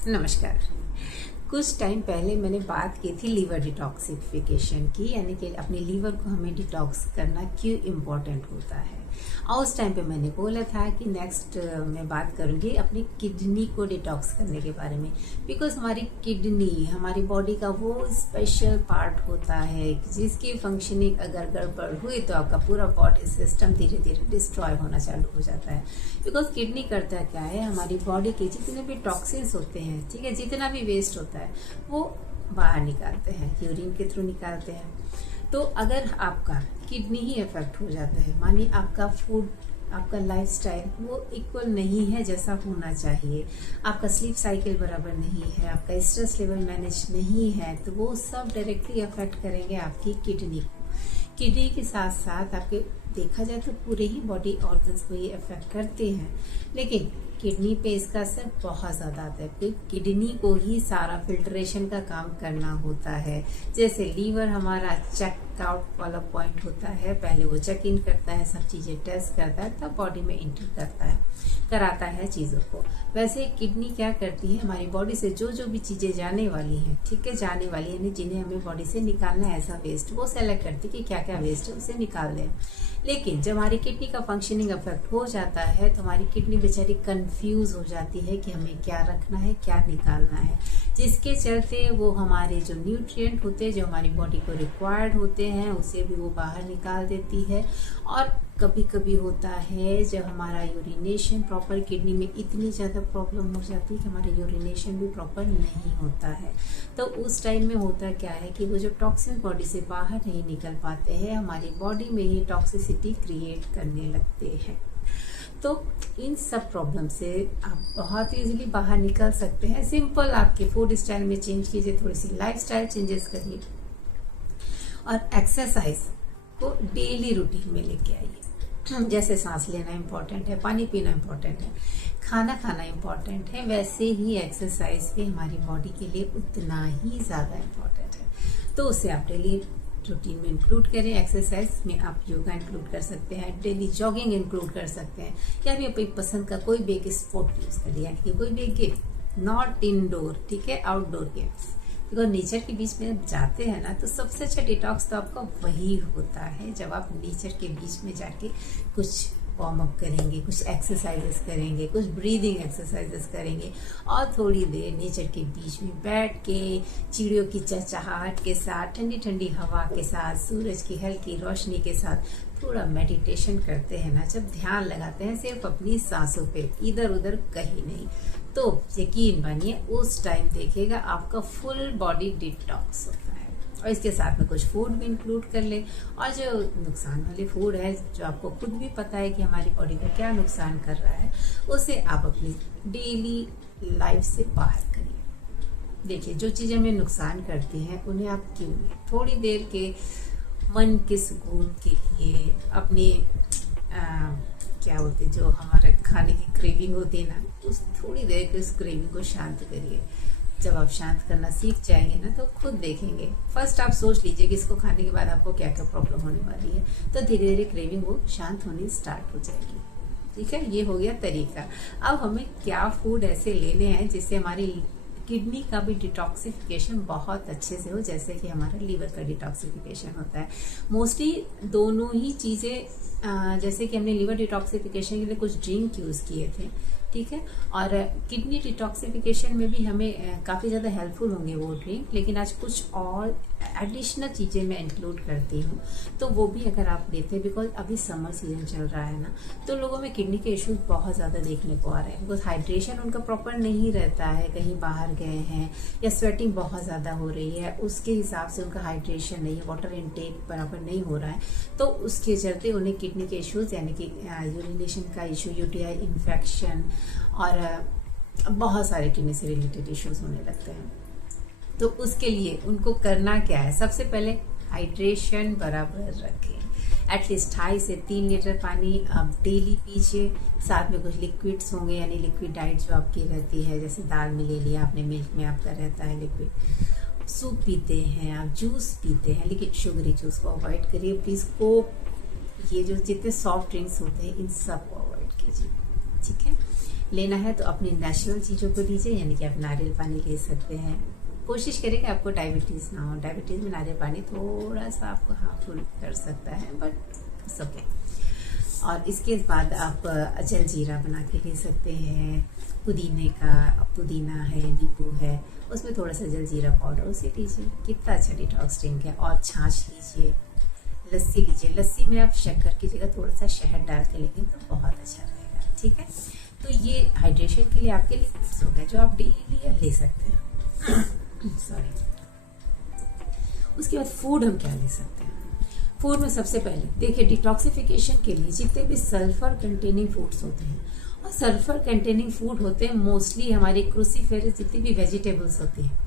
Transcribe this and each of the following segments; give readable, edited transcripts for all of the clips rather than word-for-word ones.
नमस्कार। कुछ टाइम पहले मैंने बात की थी लीवर डिटॉक्सिफिकेशन की, यानी कि अपने लीवर को हमें डिटॉक्स करना क्यों इम्पोर्टेंट होता है। और उस टाइम पे मैंने बोला था कि नेक्स्ट मैं बात करूँगी अपनी किडनी को डिटॉक्स करने के बारे में। बिकॉज हमारी किडनी हमारी बॉडी का वो स्पेशल पार्ट होता है जिसकी फंक्शनिंग अगर गड़बड़ हुई तो आपका पूरा बॉडी सिस्टम धीरे धीरे डिस्ट्रॉय होना चालू हो जाता है। बिकॉज किडनी करता क्या है, हमारी बॉडी के जितने भी टॉक्सिन्स होते हैं, ठीक है, जितना भी वेस्ट होता है वो बाहर निकालते हैं, यूरिन के थ्रू निकालते हैं। तो अगर आपका किडनी ही अफेक्ट हो जाता है, मानिए आपका फूड, आपका लाइफस्टाइल वो इक्वल नहीं है जैसा होना चाहिए, आपका स्लीप साइकिल बराबर नहीं है, आपका स्ट्रेस लेवल मैनेज नहीं है, तो वो सब डायरेक्टली अफेक्ट करेंगे आपकी किडनी को। किडनी के साथ साथ आपके देखा जाए तो पूरे ही बॉडी ऑर्गन्स को ये अफेक्ट करते हैं, लेकिन किडनी पे इसका असर बहुत ज़्यादा आता है क्योंकि किडनी को ही सारा फिल्ट्रेशन का काम करना होता है। जैसे लीवर हमारा चेक आउट वाला पॉइंट होता है, पहले वो चेक इन करता है, सब चीज़ें टेस्ट करता है, तब बॉडी में एंटर कराता है चीज़ों को। वैसे किडनी क्या करती है, हमारी बॉडी से जो जो भी चीज़ें जाने वाली हैं, ठीक है, जाने वाली यानी जिन्हें हमें बॉडी से निकालना है ऐसा वेस्ट, वो सेलेक्ट करती है कि क्या क्या वेस्ट है उसे निकाल दें। लेकिन जब हमारी किडनी का फंक्शनिंग अफेक्ट हो जाता है तो हमारी किडनी बेचारी कंफ्यूज हो जाती है कि हमें क्या रखना है क्या निकालना है, जिसके चलते वो हमारे जो न्यूट्रिएंट होते हैं जो हमारी बॉडी को रिक्वायर्ड होते हैं उसे भी वो बाहर निकाल देती है। और कभी कभी होता है जब हमारा यूरिनेशन प्रॉपर, किडनी में इतनी ज़्यादा प्रॉब्लम हो जाती है कि हमारा यूरिनेशन भी प्रॉपर नहीं होता है, तो उस टाइम में होता क्या है कि वो जो टॉक्सिन बॉडी से बाहर नहीं निकल पाते हैं, हमारी बॉडी में ही टॉक्सिसिटी क्रिएट करने लगते हैं। तो इन सब प्रॉब्लम से आप बहुत इजीली बाहर निकल सकते हैं। सिंपल आपके फूड स्टाइल में चेंज कीजिए, थोड़ी सी लाइफस्टाइल चेंजेस करिए और एक्सरसाइज को डेली रूटीन में लेके आइए। जैसे सांस लेना इम्पोर्टेंट है, पानी पीना इम्पोर्टेंट है, खाना खाना इम्पोर्टेंट है, वैसे ही एक्सरसाइज भी हमारी बॉडी के लिए उतना ही ज़्यादा इम्पोर्टेंट है। तो उसे आप डेली रूटीन में इंक्लूड करें। एक्सरसाइज में आप योगा इंक्लूड कर सकते हैं, डेली जॉगिंग इंक्लूड कर सकते हैं, या भी अपनी पसंद का कोई भी एक स्पोर्ट यूज कर लिया, कोई भी गेम, नॉट इंडोर, ठीक है, आउटडोर गेम्स। बिकॉज नेचर के बीच में जाते हैं ना, तो सबसे अच्छा डिटॉक्स तो आपका वही होता है जब आप नेचर के बीच में जाके कुछ वार्म अप करेंगे, कुछ एक्सरसाइजेस करेंगे, कुछ ब्रीदिंग एक्सरसाइजेस करेंगे और थोड़ी देर नेचर के बीच में बैठ के चिड़ियों की चहचहाहट के साथ, ठंडी ठंडी हवा के साथ, सूरज की हल्की रोशनी के साथ थोड़ा मेडिटेशन करते हैं ना, जब ध्यान लगाते हैं सिर्फ अपनी सांसों पे, इधर उधर कहीं नहीं, तो यकीन मानिए उस टाइम देखिएगा आपका फुल बॉडी डिटॉक्स होता है। और इसके साथ में कुछ फूड भी इंक्लूड कर ले, और जो नुकसान वाले फूड है जो आपको खुद भी पता है कि हमारी बॉडी को क्या नुकसान कर रहा है, उसे आप अपनी डेली लाइफ से बाहर करिए। देखिए जो चीज़ें हमें नुकसान करती हैं उन्हें आप क्यों नहीं, थोड़ी देर के मन के सुकून के लिए अपनी क्या बोलते जो हमारे खाने की क्रेविंग होती है ना, उस थोड़ी देर के उस क्रेविंग को शांत करिए। जब आप शांत करना सीख जाएंगे ना तो खुद देखेंगे। फर्स्ट आप सोच लीजिए कि इसको खाने के बाद आपको क्या क्या प्रॉब्लम होने वाली है, तो धीरे धीरे क्रेविंग वो शांत होनी स्टार्ट हो जाएगी। ठीक है, ये हो गया तरीका। अब हमें क्या फूड ऐसे लेने हैं जिससे हमारी किडनी का भी डिटॉक्सिफिकेशन बहुत अच्छे से हो, जैसे कि हमारा लीवर का डिटॉक्सिफिकेशन होता है। मोस्टली दोनों ही चीज़ें, जैसे कि हमने लीवर डिटॉक्सिफिकेशन के लिए कुछ ड्रिंक यूज़ किए थे, ठीक है, और किडनी डिटॉक्सिफिकेशन में भी हमें काफ़ी ज़्यादा हेल्पफुल होंगे वो ड्रिंक, लेकिन आज कुछ और एडिशनल चीज़ें मैं इंक्लूड करती हूँ, तो वो भी अगर आप लेते हैं, बिकॉज अभी समर सीजन चल रहा है ना, तो लोगों में किडनी के इश्यूज बहुत ज़्यादा देखने को आ रहे हैं। बिकॉज हाइड्रेशन उनका प्रॉपर नहीं रहता है, कहीं बाहर गए हैं या स्वेटिंग बहुत ज़्यादा हो रही है, उसके हिसाब से उनका हाइड्रेशन नहीं है, वाटर इनटेक बराबर नहीं हो रहा है, तो उसके चलते उन्हें किडनी के इश्यूज यानी कि यूरिनेशन का इशू, यूटीआई इन्फेक्शन और बहुत सारे किडनी से रिलेटेड इश्यूज होने लगते हैं। तो उसके लिए उनको करना क्या है, सबसे पहले हाइड्रेशन बराबर रखें। एटलीस्ट 2.5 से 3 लीटर पानी आप डेली पीजिए। साथ में कुछ लिक्विड्स होंगे, यानी लिक्विड डाइट जो आपकी रहती है, जैसे दाल में ले लिया आपने, मिल्क में आपका रहता है लिक्विड, सूप पीते हैं आप, जूस पीते हैं, लेकिन शुगरी जूस को अवॉइड करिए प्लीज़। कोक, ये जो जितने सॉफ्ट ड्रिंक्स होते हैं इन सब को अवॉइड कीजिए, ठीक है। लेना है तो अपनी नेचुरल चीज़ों को लीजिए, यानी कि आप नारियल पानी ले सकते हैं। कोशिश करें कि आपको डायबिटीज़ ना हो। डायबिटीज़ में नारियल पानी थोड़ा सा आपको हार्मफुल कर सकता है, बट इट्स ओके। और इसके बाद आप जलजीरा बना के ले सकते हैं। पुदीने का, पुदीना है, नींबू है, उसमें थोड़ा सा जलजीरा पाउडर उसे लीजिए, कितना अच्छा डिटॉक्स ड्रिंक है। और छाछ लीजिए, लस्सी लीजिए। लस्सी में आप शक्कर की जगह थोड़ा सा शहद डाल के लेंगे तो बहुत अच्छा रहेगा, ठीक है। तो ये हाइड्रेशन के लिए आपके लिक्विड्स हो गए जो आप डेली ले सकते हैं। सॉरी। उसके बाद फूड हम क्या ले सकते हैं? फूड में सबसे पहले देखिए, डिटॉक्सिफिकेशन के लिए जितने भी सल्फर कंटेनिंग फूड्स होते हैं, और सल्फर कंटेनिंग फूड होते हैं मोस्टली हमारे क्रूसीफेरस जितनी भी वेजिटेबल्स होती हैं,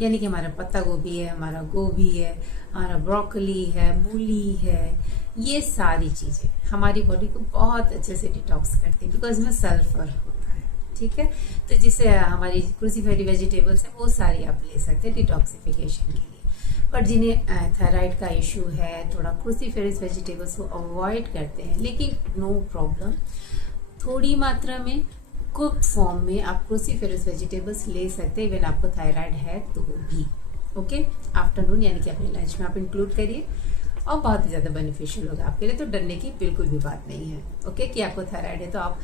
यानी कि हमारा पत्ता गोभी है, हमारा गोभी है, हमारा ब्रोकली है, मूली है, ये सारी चीजें हमारी बॉडी को बहुत अच्छे से डिटॉक्स करती है, बिकॉज में सल्फर होता है, ठीक है। तो जिससे हमारी क्रूसीफेरी वेजिटेबल्स है वो सारी आप ले सकते हैं डिटॉक्सिफिकेशन के लिए। पर जिन्हें थायराइड का इशू है, थोड़ा क्रूसीफेरस वेजिटेबल्स को अवॉइड करते हैं, लेकिन नो प्रॉब्लम, थोड़ी मात्रा में कुक फॉर्म में आप क्रूसीफेरस वेजिटेबल्स ले सकते हैं। इवन आपको थायराइड है तो भी ओके। आफ्टरनून यानी कि अपने लंच में आप इंक्लूड करिए और बहुत ही ज़्यादा बेनिफिशियल होगा आपके लिए। तो डरने की बिल्कुल भी बात नहीं है, ओके। कि आपको थायराइड है तो आप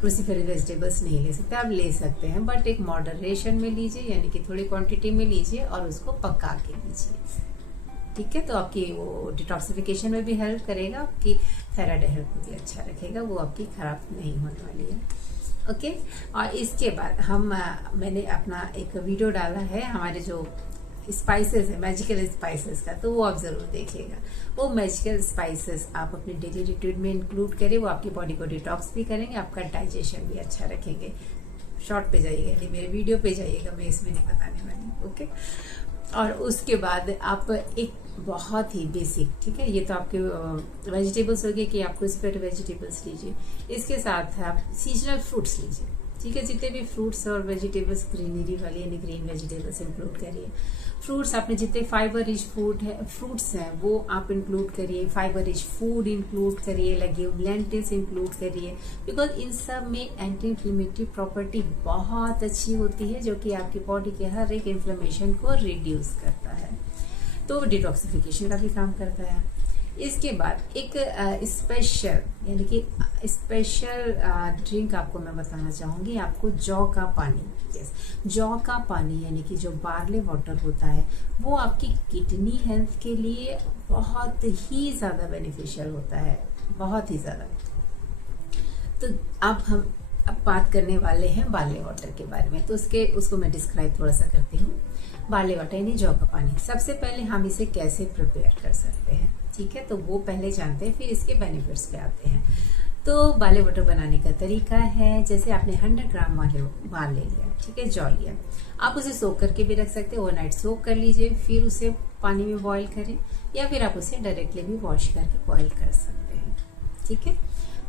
क्रूसीफेरस वेजिटेबल्स नहीं ले सकते, आप ले सकते हैं, बट एक मॉडरेशन में लीजिए, यानी कि थोड़ी क्वांटिटी में लीजिए और उसको पका के लीजिए, ठीक है। तो आपकी वो डिटॉक्सिफिकेशन में भी हेल्प करेगा, आपकी थायराइड हेल्थ को भी अच्छा रखेगा, वो आपकी खराब नहीं होने वाली है, ओके। और इसके बाद मैंने अपना एक वीडियो डाला है हमारे जो स्पाइसेस है, मैजिकल स्पाइसेस का, तो वो आप जरूर देखिएगा। वो मैजिकल स्पाइसेस आप अपने डेली रूटीन में इंक्लूड करें, वो आपकी बॉडी को डिटॉक्स भी करेंगे, आपका डाइजेशन भी अच्छा रखेंगे। शॉर्ट पे जाइएगा, नहीं मेरे वीडियो पे जाइएगा, मैं इसमें नहीं बताने वाली, ओके। और उसके बाद आप एक बहुत ही बेसिक, ठीक है, ये तो आपके वेजिटेबल्स हो गए कि आपको इस पर वेजिटेबल्स लीजिए। इसके साथ आप सीजनल फ्रूट्स लीजिए, ठीक है। जितने भी फ्रूट्स और वेजिटेबल्स ग्रीनरी वाले यानी ग्रीन वेजिटेबल्स इंक्लूड करिए। फ्रूट्स आपने जितने फाइबर रिच फूड है, फ्रूट्स हैं वो आप इंक्लूड करिए, फाइबर रिच फूड इंक्लूड करिए, लेग्यूम लेंटिल्स इंक्लूड करिए, बिकॉज इन सब में एंटी इन्फ्लेमेटरी प्रॉपर्टी बहुत अच्छी होती है, जो कि आपकी बॉडी के हर एक इन्फ्लेमेशन को रिड्यूस करता है, तो डिटॉक्सिफिकेशन का भी काम करता है। इसके बाद एक स्पेशल यानी कि स्पेशल ड्रिंक आपको मैं बताना चाहूंगी, आपको जौ का पानी। यस, जौ का पानी यानी कि जो बार्ले वाटर होता है वो आपकी किडनी हेल्थ के लिए बहुत ही ज़्यादा बेनिफिशियल होता है, बहुत ही ज़्यादा। तो अब बात करने वाले हैं बार्ले वाटर के बारे में, तो उसको मैं डिस्क्राइब थोड़ा सा करती हूँ। बार्ले वाटर यानी जौ का पानी, सबसे पहले हम इसे कैसे प्रिपेयर कर सकते हैं, ठीक है, तो वो पहले जानते हैं, फिर इसके बेनिफिट्स पे आते हैं। तो बार्ले वाटर बनाने का तरीका है, जैसे आपने 100 ग्राम बार ले लिया, ठीक है, जौ लिया, आप उसे सोक करके भी रख सकते हैं, ओवरनाइट सोक कर लीजिए, फिर उसे पानी में बॉईल करें, या फिर आप उसे डायरेक्टली भी वॉश करके बॉईल कर सकते हैं, ठीक है।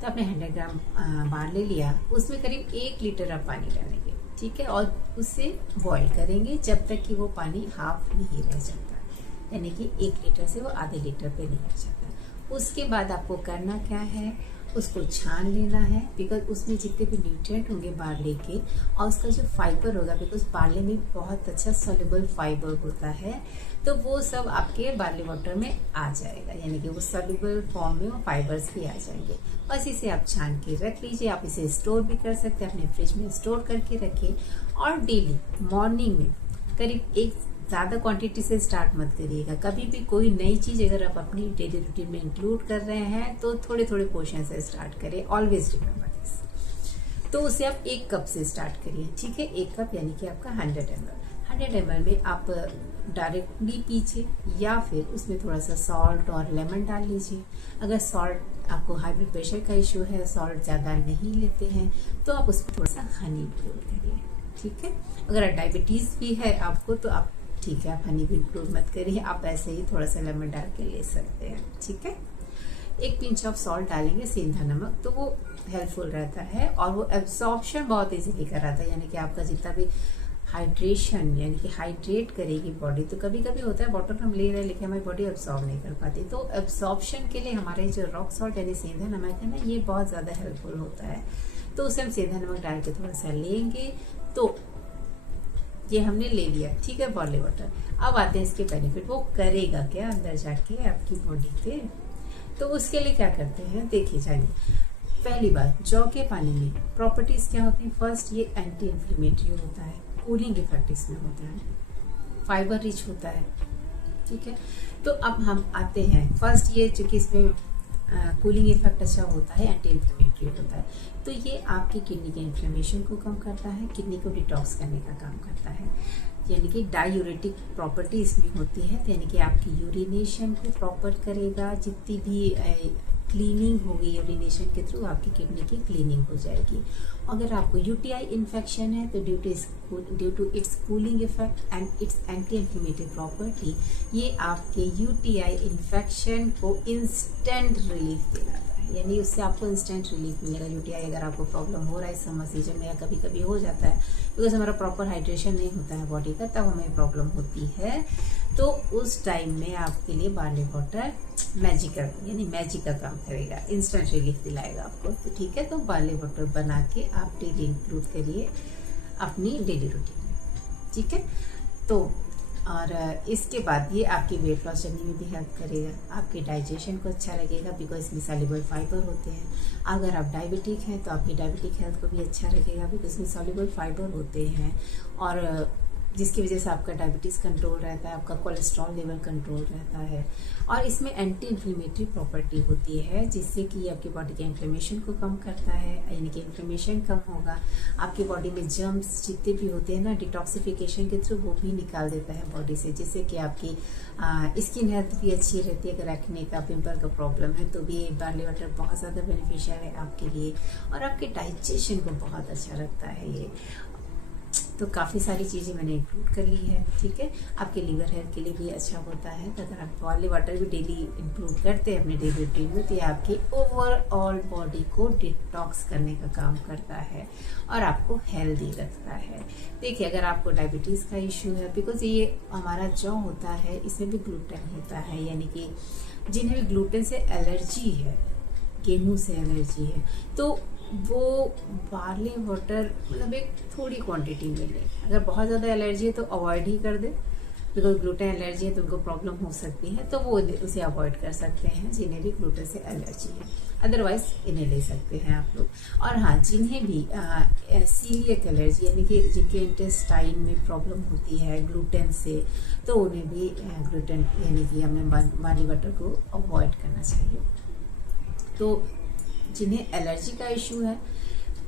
तो आपने 100 ग्राम बार ले लिया, उसमें करीब 1 लीटर आप पानी डालेंगे, ठीक है, और उसे बॉईल करेंगे जब तक कि वो पानी हाफ नहीं रह जाता, यानी कि 1 लीटर से वो आधे लीटर पे नहीं आ जाता। उसके बाद आपको करना क्या है, उसको छान लेना है, बिकॉज उसमें जितने भी न्यूट्रिएंट होंगे बार्ले के और उसका जो फाइबर होगा, बिकॉज बार्ले में बहुत अच्छा सॉल्युबल फाइबर होता है, तो वो सब आपके बार्ले वाटर में आ जाएगा, यानी कि वो सॉल्युबल फॉर्म में वो फाइबर्स भी आ जाएंगे। बस इसे आप छान के रख लीजिए, आप इसे स्टोर भी कर सकते हैं, अपने फ्रिज में स्टोर करके रखिए। और डेली मॉर्निंग में करीब एक ज़्यादा क्वांटिटी से स्टार्ट मत करिएगा, कभी भी कोई नई चीज़ अगर आप अपनी डेली रूटीन में इंक्लूड कर रहे हैं तो थोड़े थोड़े पोर्शन से स्टार्ट करें, ऑलवेज रिमेंबर दिस। तो उसे आप 1 कप से स्टार्ट करिए, ठीक है, 1 कप यानी कि आपका 100 ml में आप डायरेक्टली पीजिए, या फिर उसमें थोड़ा सा सॉल्ट और लेमन डाल लीजिए। अगर सॉल्ट आपको हाई ब्लड प्रेशर का इशू है, सॉल्ट ज़्यादा नहीं लेते हैं, तो आप उसमें थोड़ा सा हनी इंक्लूड करिए, ठीक है। अगर डायबिटीज़ भी है आपको तो आप ठीक है, आप हनी भी इंक्लूड मत करिए, आप ऐसे ही थोड़ा सा लेमन डाल के ले सकते हैं, ठीक है। 1 पिंच ऑफ सॉल्ट डालेंगे, सेंधा नमक, तो वो हेल्पफुल रहता है और वो एब्सॉर्प्शन बहुत इजीली कराता है, यानी कि आपका जितना भी हाइड्रेशन यानी कि हाइड्रेट करेगी बॉडी। तो कभी कभी होता है वाटर हम ले रहे हैं लेकिन हमारी बॉडी एब्सॉर्ब नहीं कर पाती, तो एब्सॉर्प्शन के लिए हमारे जो रॉक सॉल्ट यानी सेंधा नमक है ना, ये बहुत ज़्यादा हेल्पफुल होता है। तो उसे हम सेंधा नमक डाल के थोड़ा सा लेंगे। तो ये हमने ले लिया, ठीक है, बार्ली वाटर। अब आते हैं इसके बेनिफिट, वो करेगा क्या अंदर जाके आपकी बॉडी पे। तो उसके लिए क्या करते हैं, देखिए जानिए। पहली बात, जौ के पानी में प्रॉपर्टीज क्या होती है, फर्स्ट ये एंटी इन्फ्लेमेटरी होता है, कूलिंग इफेक्ट इसमें होता है, फाइबर रिच होता है, ठीक है। तो अब हम आते हैं, फर्स्ट ये चूंकि इसमें कूलिंग इफेक्ट अच्छा होता है, एंटी इन्फ्लेमेटरी होता है, तो ये आपकी किडनी के इन्फ्लेमेशन को कम करता है, किडनी को डिटॉक्स करने का काम करता है, यानी कि डायूरेटिक प्रॉपर्टी इसमें होती है, यानी कि आपकी यूरिनेशन को प्रॉपर करेगा, जितनी भी क्लीनिंग होगी यूरिनेशन के थ्रू आपकी किडनी की क्लीनिंग हो जाएगी। अगर आपको यूटीआई इन्फेक्शन है तो due to its cooling effect and its anti inflammatory property, ये आपके यूटीआई इन्फेक्शन को इंस्टेंट रिलीफ दिलाता है, यानी उससे आपको इंस्टेंट रिलीफ मिलेगा। यूटीआई अगर आपको प्रॉब्लम हो रहा है समर सीजन में या कभी कभी हो जाता है, बिकॉज हमारा प्रॉपर हाइड्रेशन नहीं होता है बॉडी का, तब हमें प्रॉब्लम होती है। तो उस टाइम में आपके लिए बार्ली वाटर मैजिकल, यानी मैजिक का काम करेगा, इंस्टेंट रिलीफ दिलाएगा आपको। तो ठीक है, तो बार्ली वाटर बना के आप डेली इंक्लूड करिए अपनी डेली रूटीन में, ठीक है। तो और इसके बाद ये आपकी वेट लॉस जर्नी में भी हेल्प करेगा, आपके डाइजेशन को अच्छा लगेगा, बिकॉज इसमें सॉल्युबल फाइबर होते हैं। अगर आप डायबिटिक हैं तो आपकी डायबिटिक हेल्थ को भी अच्छा रखेगा, बिकॉज इसमें सॉल्युबल फाइबर होते हैं, और जिसकी वजह से आपका डायबिटीज़ कंट्रोल रहता है, आपका कोलेस्ट्रॉल लेवल कंट्रोल रहता है, और इसमें एंटी इन्फ्लेमेटरी प्रॉपर्टी होती है, जिससे कि आपकी बॉडी के इन्फ्लेमेशन को कम करता है, यानी कि इन्फ्लेमेशन कम होगा, आपकी बॉडी में जर्म्स जितने भी होते हैं ना, डिटॉक्सिफिकेशन के थ्रू वो भी निकाल देता है बॉडी से, जिससे कि आपकी स्किन हेल्थ भी अच्छी रहती है। अगर एक्ने का, पिंपल का प्रॉब्लम है तो भी बार्ली वाटर बहुत ज़्यादा बेनिफिशियल है आपके लिए, और आपके डाइजेशन को बहुत अच्छा रखता है ये। तो काफ़ी सारी चीज़ें मैंने इंक्लूड कर ली है, ठीक है। आपके लीवर हेल्थ के लिए भी अच्छा होता है, तो अगर आप बार्ली वाटर भी डेली इंक्लूड करते हैं अपने डेली रूटीन में, तो ये आपकी ओवरऑल बॉडी को डिटॉक्स करने का काम करता है और आपको हेल्दी रखता है। देखिए, अगर आपको डायबिटीज़ का इशू है, बिकॉज ये हमारा जौ होता है, इसमें भी ग्लूटेन होता है, यानी कि जिन्हें भी ग्लूटेन से एलर्जी है, गेहूँ से एलर्जी है, तो वो बार्ली वाटर मतलब एक थोड़ी क्वांटिटी में लें। अगर बहुत ज़्यादा एलर्जी है तो अवॉइड ही कर दें, बिकॉज ग्लूटेन एलर्जी है तो उनको प्रॉब्लम हो सकती है, तो वो उसे अवॉइड कर सकते हैं जिन्हें भी ग्लूटेन से एलर्जी है। अदरवाइज इन्हें ले सकते हैं आप लोग। और हाँ, जिन्हें भी सीलियक एलर्जी, यानी कि जिनके इंटेस्टाइन में प्रॉब्लम होती है ग्लूटेन से, तो उन्हें भी ग्लूटेन यानी कि हमें बार्ली वाटर को अवॉइड करना चाहिए। तो जिन्हें एलर्जी का इशू है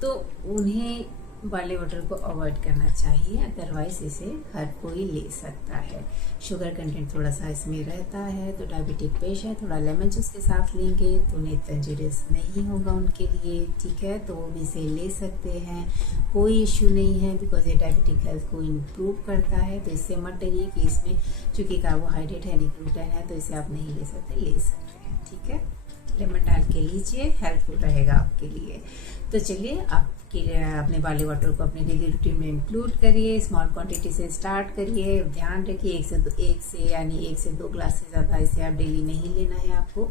तो उन्हें बार्ली वाटर को अवॉइड करना चाहिए, अदरवाइज इसे हर कोई ले सकता है। शुगर कंटेंट थोड़ा सा इसमें रहता है, तो डायबिटिक पेशेंट थोड़ा लेमन जूस के साथ लेंगे तो उन्हें इतना इंजूरियस नहीं होगा उनके लिए, ठीक है। तो वो भी इसे ले सकते हैं, कोई इशू नहीं है, बिकॉज ये डायबिटिक हेल्थ को इम्प्रूव करता है। तो इससे मत डरिए कि इसमें चूँकि कार्बोहाइड्रेट है, ग्लूटेन है, तो इसे आप नहीं ले सकते, ले सकते हैं, ठीक है। लेमन डाल के लीजिए, हेल्पफुल रहेगा आपके लिए। तो चलिए, आपके अपने बार्ली वाटर को अपने डेली रूटीन में इंक्लूड करिए, स्मॉल क्वांटिटी से स्टार्ट करिए। ध्यान रखिए, एक से दो ग्लास से ज़्यादा इसे आप डेली नहीं लेना है, आपको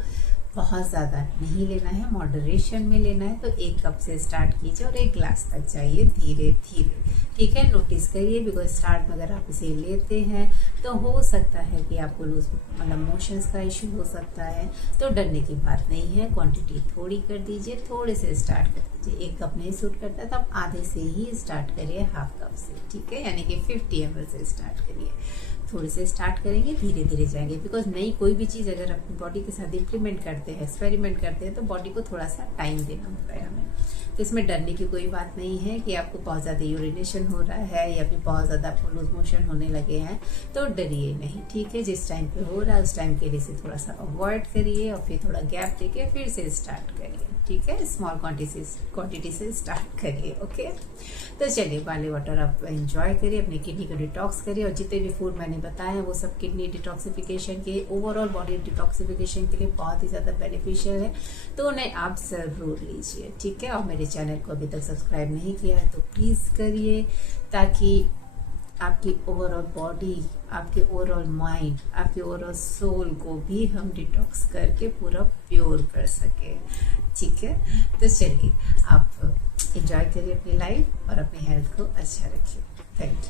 बहुत ज़्यादा नहीं लेना है, मॉडरेशन में लेना है। तो 1 कप से स्टार्ट कीजिए और 1 ग्लास तक जाइए धीरे धीरे, ठीक है। नोटिस करिए, बिकॉज स्टार्ट में अगर आप इसे लेते हैं तो हो सकता है कि आपको लूज मतलब मोशंस का इशू हो सकता है, तो डरने की बात नहीं है। क्वांटिटी थोड़ी कर दीजिए, थोड़े से स्टार्ट कर दीजिए। 1 कप नहीं सूट करता तो आप आधे से ही स्टार्ट करिए, हाफ कप से, ठीक है, यानी कि 50 ml से स्टार्ट करिए। थोड़े से स्टार्ट करेंगे, धीरे धीरे जाएंगे, बिकॉज नई कोई भी चीज़ अगर अपनी बॉडी के साथ इम्प्लीमेंट करते हैं, एक्सपेरिमेंट करते हैं, तो बॉडी को थोड़ा सा टाइम देना होता है हमें। तो इसमें डरने की कोई बात नहीं है कि आपको बहुत ज़्यादा यूरिनेशन हो रहा है या फिर बहुत ज़्यादा आपको लूज मोशन होने लगे हैं, तो डरिए नहीं, ठीक है। जिस टाइम पे हो रहा है उस टाइम के लिए से थोड़ा सा अवॉइड करिए और फिर थोड़ा गैप देके फिर से स्टार्ट करिए, ठीक है। स्मॉल क्वांटिटी से स्टार्ट करिए, ओके। तो चलिए, बार्ली वाटर आप एंजॉय करिए, अपनी किडनी को डिटॉक्स करिए, और जितने भी फूड मैंने बताया हैं वो सब किडनी डिटॉक्सिफिकेशन के, ओवरऑल बॉडी डिटॉक्सिफिकेशन के लिए बहुत ही ज़्यादा बेनिफिशियल है, तो उन्हें आप ज़रूर लीजिए, ठीक है। और मेरे चैनल को अभी तक सब्सक्राइब नहीं किया है तो प्लीज़ करिए, ताकि आपकी ओवरऑल बॉडी, आपके ओवरऑल माइंड, आपके ओवरऑल सोल को भी हम डिटॉक्स करके पूरा प्योर कर सके, ठीक है। तो चलिए, आप एंजॉय करिए अपनी लाइफ और अपनी हेल्थ को अच्छा रखिए। Thank you.